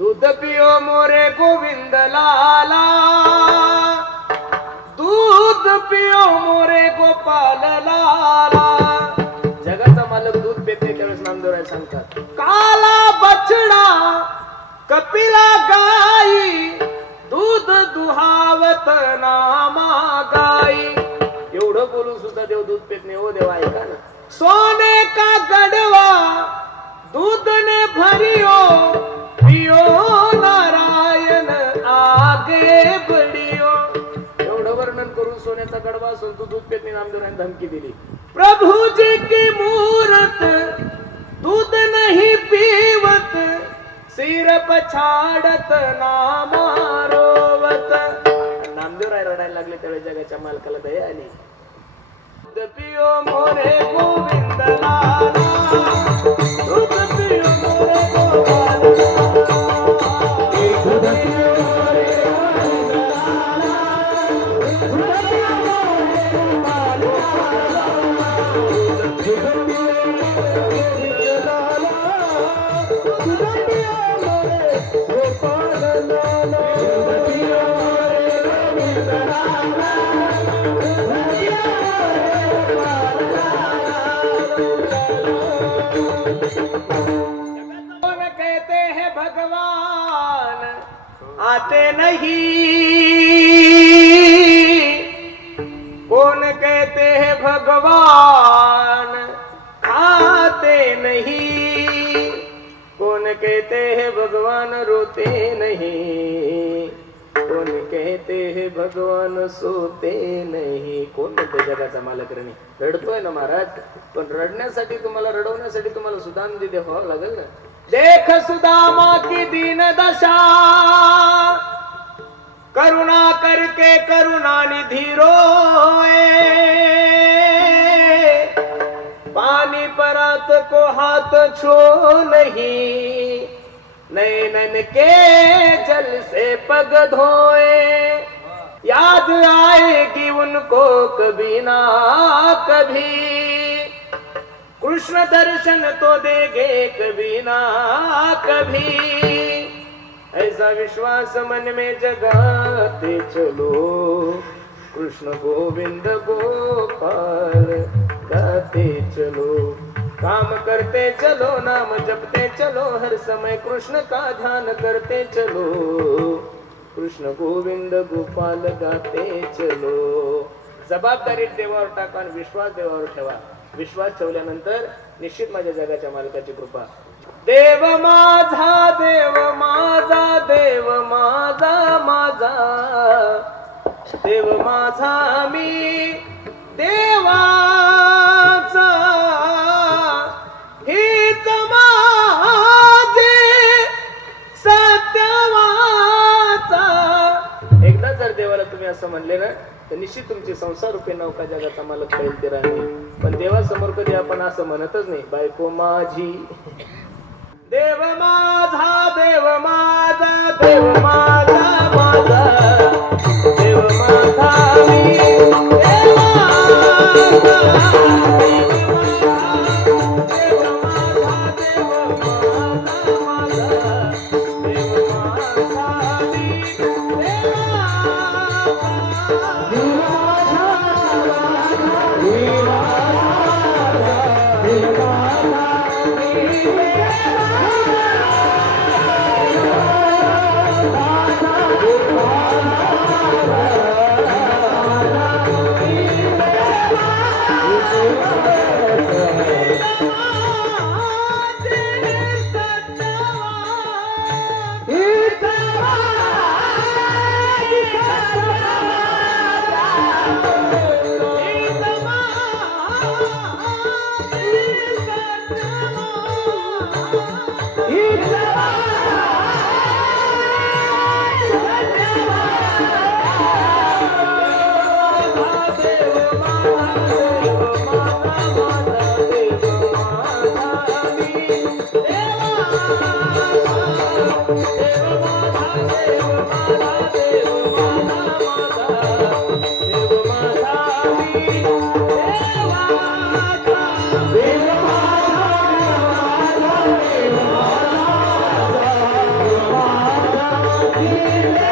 दूध पियो मोरे गोविंद लाला। दूध पियो मोरे गोपाल लाला। जगाचा मालक दूध पिते त्यावेळेस नामदेवराय सांगतात काला बछडा कपिला गाई दूध दुहावत नामा गाई एवढं बोलून सुद्धा देव दूध पेत नाही हो देवा ऐका ना. सोने सोन्याचा गडवा असून तू दूध पेत नाही नामदेवराने धमकी दिली. प्रभु जी की मूरत दूध नाही पिवत सिर पछाडत नामारोवत नामदेवराय रडायला लागले त्यावेळी जगाच्या मालकाला दया आली. पिओ मोरे गोविंद लाला. कहते हैं भगवान आते नहीं। नहीं। कौन कहते हैं भगवान रोते नहीं? कौन कहते हैं भगवान सोते नाही? कोण म्हणते जगाचा मालक रणी रडतोय ना महाराज पण रडण्यासाठी तुम्हाला रडवण्यासाठी तुम्हाला सुदानंदी द्यावं लागेल ना? देख सुदामा की दीन दशा करुणा करके करुणा निधी रोए परात को हाथ छो नहीं। नैनन के जल से पग धोए। याद आएगी उनको कभी ना कभी। कृष्ण दर्शन तो देंगे कभी ना कभी। ऐसा विश्वास मन में जगाते चलो। कृष्ण गोविंद गोपाल गाते चलो। काम करते चलो नाम जपते चलो हर समय कृष्ण का ध्यान करते चलो। कृष्ण गोविंद गोपाल गाते चलो। जबाबदारी देवावर टाका विश्वास देवावर ठेवा. विश्वास ठेवल्यानंतर निश्चित माझ्या जगाच्या मालकाची कृपा. देव माझा देव माझा देव माझा माझा. देव माझा मी देवा असं म्हणले ना तर निश्चित तुमची संसार रूपे नौका जगाचा मालक कळेल ते राहते पण देवासमोर कधी आपण असं म्हणतच नाही बायको माझी. देव माझा देव माझा देव Yeah.